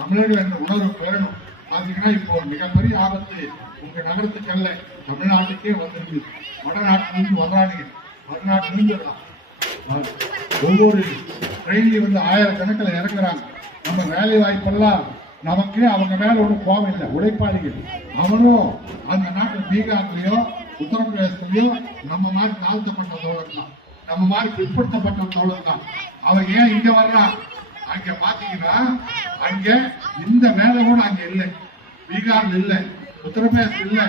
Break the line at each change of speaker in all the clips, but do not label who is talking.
தமிழர்கள் என்ற உணர்வு பெறணும் பாத்தீங்கன்னா இப்போ மிகப்பெரிய ஆபத்து உங்க நகரத்துக்கு அல்ல தமிழ்நாட்டுக்கே வந்திருக்கு வடநாட்டிலிருந்து வர்றானுங்க. வடநாட்டிலிருந்து வரலாம் ஒவ்வொரு ட்ரெயின்லயும் வந்து ஆயிரக்கணக்கில் இறங்குறாங்க. நம்ம வேலை வாய்ப்பெல்லாம் நமக்கு அவங்க மேல ஒன்றும் கோபம் இல்லை. உழைப்பாளிகள். அவனும் அந்த நாட்டில் பீகார்லயோ உத்தரப்பிரதேசத்துலயோ நம்ம மாதிரி தாழ்த்தப்பட்ட தோழர் தான் நம்ம மாதிரி பிற்படுத்தப்பட்ட தோழர் தான் அவன் ஏன் இங்க வர்றான்? அங்க பாத்தீங்கன்னா அங்க இந்த வேலை கூட அங்க இல்லை. பீகார்ல இல்ல. உத்தரப்பிரதேசம் இல்ல.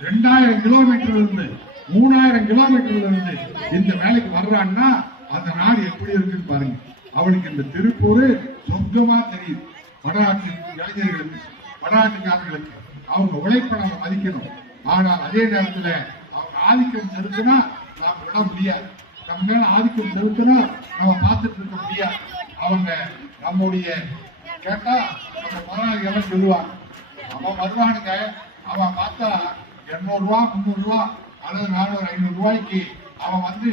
ரெண்டாயிரம் கிலோமீட்டர்ல இருந்து மூணாயிரம் கிலோமீட்டர்ல இருந்து இந்த வேலைக்கு வர்றான்னா அந்த நாடு எப்படி இருக்குன்னு பாருங்க. அவளுக்கு இந்த திருப்பூர் சொந்தமா தெரியுது வடநாட்டு இளைஞர்களுக்கு வடநாட்டுக்காரர்களுக்கு. அவங்க உழைப்பை நம்ம மதிக்கணும். ஆனால் அதே நேரத்துல அவங்க ஆதிக்கம் செலுத்தினா நாம் விட முடியாது. நம்ம மேல ஆதிக்கம் செலுத்தினா நம்ம பார்த்துட்டு இருக்க முடியாது. அவங்க நம்முடைய கேட்டா நம்ம முதலாளிகள் சொல்லுவாங்க. அவன் வருவானுங்க. அவன் பார்த்தா எண்ணூறு ரூபா முந்நூறு ரூபா அல்லது நானூறு ஐநூறு ரூபாய்க்கு அவன் வந்து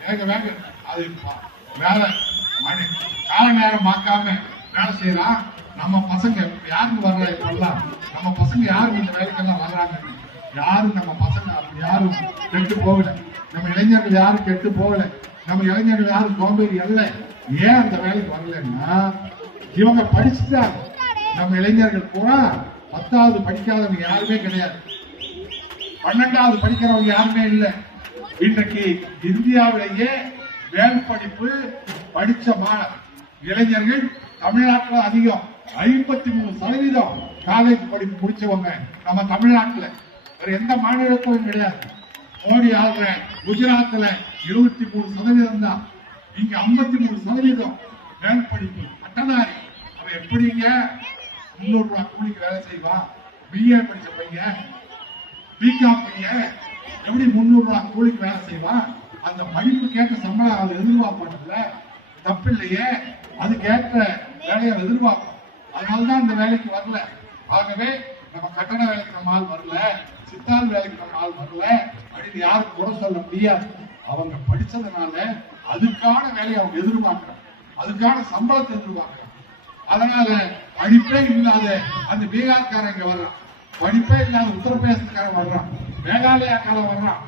வேக வேக அது வேலை. மணி கால நேரம் பார்க்காம வேலை செய்யறான் நம்ம பசங்க யாருக்கு வர்ற இப்பெல்லாம் நம்ம பசங்க யாரும் இந்த வேலைக்கெல்லாம் வர்றாங்க? யாரும் நம்ம பசங்க யாரும் கெட்டு போகல. நம்ம இளைஞர்கள் யாரும் கெட்டு போகல. நம்ம இளைஞர்கள் யாரும் சோம்பேறி அல்ல. ஏன் அந்த வேலைக்கு வரலன்னா இவங்க படிச்சுட்டாங்க. நம்ம இளைஞர்கள் பூரா பத்தாவது படிக்காதவங்க யாருமே கிடையாது. பன்னெண்டாவது படிக்கிறவங்க யாருமே இல்லை. இன்றைக்கு இந்தியாவிலேயே மேல் படிப்பு படிச்ச மா- இளைஞர்கள் தமிழ்நாட்டில் அதிகம். ஐம்பத்தி மூணு சதவீதம் காலேஜ் படிப்பு முடிச்சவங்க நம்ம தமிழ்நாட்டில். வேற எந்த மாநிலத்திலும் கிடையாது. மோடி ஆள்ற குஜராத்ல இருபத்தி மூணு சதவீதம் தான். இங்க ஐம்பத்தி மூணு சதவீதம் மேல் படிப்பு பட்டதாரி. அவன் எப்படிங்க? முன்னூறு ரூபாய் கூலிக்கு வேலை செய்வான். பிஏ படிச்ச பையன் பிகாம் பையன் எப்படி முன்னூறு ரூபாய் கூலிக்கு வேலை செய்வான்? அந்த படிப்பு கேட்ட சம்பளம் அவர் எதிர்பார்ப்பாங்கல்ல தப்பில்லையே. அதுக்கேற்ற வேலையை அவர் எதிர்பார்ப்போம் அதனாலதான் அந்த வேலைக்கு வரல. ஆகவே நம்ம கட்டட வேலைக்கு நம்ம ஆள் வரல சித்தாள் வேலைக்கு நம்ம ஆள் வரல அப்படின்னு யாரும் குறை சொல்ல முடியாது. அவங்க படிச்சதுனால அதுக்கான வேலையை அவங்க எதிர்பார்க்கிறாங்க. அதுக்கான சம்பளத்தை எதிர்பார்க்கிறாங்க. அதனால படிப்பே இல்லாத அந்த பீகார்காரங்க வர்றான். படிப்பே இல்லாத உத்தரப்பிரதேசக்காரன் வர்றான். மேகாலயாக்காரன் வர்றான்.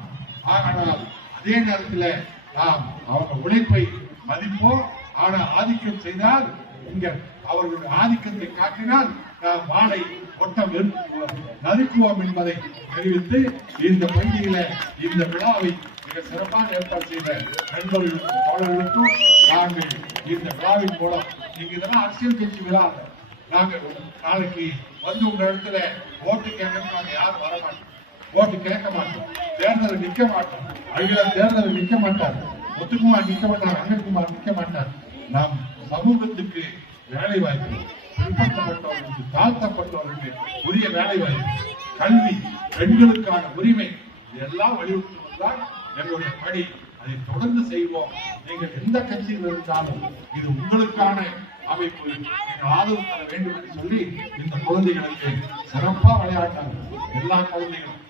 ஆனால் அதே நேரத்தில் நாம் அவங்க உழைப்பை மதிப்போம். ஆனால் ஆதிக்கம் செய்தால் இங்க அவர்களுடைய ஆதிக்கத்தை காட்டினால் நாம் வாழை ஒட்டம் நறுக்குவோம் என்பதை தெரிவித்து இந்த பகுதியில இந்த விழாவை மிக சிறப்பாக ஏற்பாடு செய்த நண்பர்களுக்கும் தோழர்களுக்கும் நாங்கள் இந்த விழாவின் மூலம் நீங்க இதெல்லாம் அரசியல் கட்சி விழா நாங்கள் நாளைக்கு வந்து உங்க இடத்துல ஓட்டு கேட்க நாங்க யாரும் வர மாட்டோம் ஓட்டு கேட்க மாட்டோம். தேர்தலில் நிக்க மாட்டோம். அகில தேர்தலில் நிக்க மாட்டார் முத்துக்குமார் நிக்க மாட்டார் அண்ணன்குமார் நிக்க மாட்டார். நாம் சமூகத்துக்கு வேலை வாய்ப்பு பிற்படுத்தப்பட்டவர்களுக்கு தாழ்த்தப்பட்டவர்களுக்கு உரிய வேலை வாய்ப்பு கல்வி பெண்களுக்கான உரிமை இதெல்லாம் வலியுறுத்துவதுதான் எங்களுடைய பணி. அதை தொடர்ந்து செய்வோம். நீங்கள் எந்த கட்சியில் இருந்தாலும் இது உங்களுக்கான அமைப்பு. ஆதரவு தர வேண்டும் என்று சொல்லி இந்த குழந்தைகளுக்கு சிறப்பா விளையாட்டாங்க. எல்லா குழந்தைகளும்.